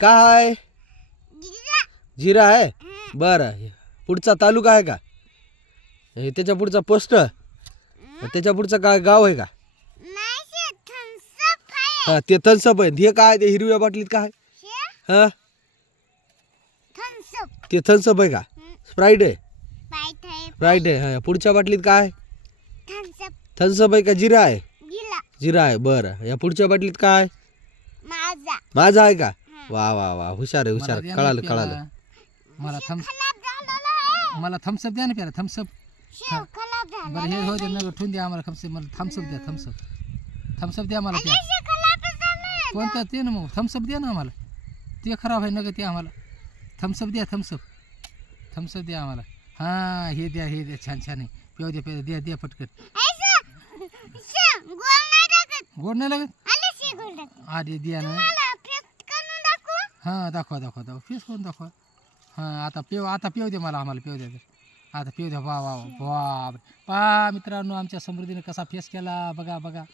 काय आहे? जिरा आहे. बरं, पुढचा तालुका आहे का? हे त्याच्या पुढचा पोस्ट, त्याच्या पुढचा काय गाव आहे का? हा ते थन्सअप आहे. हे काय ते हिरव्या बाटलीत काय? हा ते थन्सअप आहे का? स्प्राईट आहे. स्प्राईट आहे. हा पुढच्या बाटलीत काय? थन्सअप आहे का जिरा आहे? जिरा आहे. बरं, या पुढच्या बाटलीत काय? माझा आहे का? वा वा वा, हुशार आहे हुशार. कळालं कळालं. मला थम्सअप द्या ना प्याला. थम्सअप बरं हे हो दे ना, ठेवून द्या आम्हाला थम्सअप. मला थम्सअप द्या. थम्सअप द्या मला. प्या कोणतं ते ना, मग थम्सअप द्या ना आम्हाला. ते खराब आहे ना ग ते आम्हाला. थम्सअप द्या. थम्सअप द्या आम्हाला. हां हे द्या छान छान आहे. पिऊ द्या द्या पटकन. गोड नाही लागत. आधी द्या ना. हां दाखवा फेस करून दाखवा. हां आता पिऊ दे मला. आम्हाला पिऊ द्या. आता पिऊ द्या. वा वा वा. पहा मित्रांनो, आमच्या समृद्धीने कसा फेस केला बघा.